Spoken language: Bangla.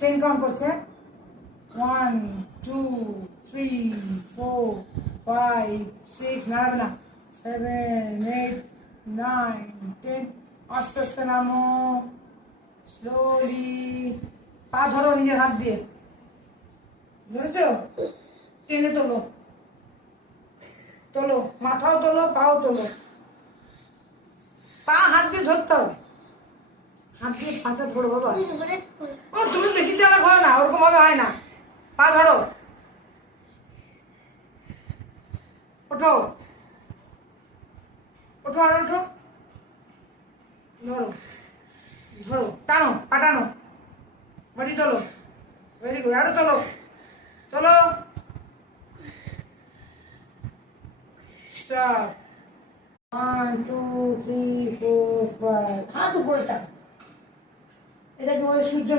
10 কাউন্ট করছে 1 2 3 4 5 6 নাড়াবে না 7 8 9 10 আস্তে আস্তে নামো স্লোলি পা ধরো নিজের হাত দিয়ে ধরেছো টেনে তোলো তোলো মাথাও তোলো পাও তোলো পা হাত দিয়ে ধরতে হবে হাত দিয়ে পাঁচা ধরো বাবা ও তুমি বেশি চালাক হয় না ওরকম ভাবে হয় না পা ধরো ওঠো ওঠো আর ওঠো ধরো ধরো টানো পাটানো বডি তোলো ভেরি গুড আরো তোলো তোলো স্টপ 1 2 3 4 5 হাত উপরে টানো এটাকে বলে সূর্য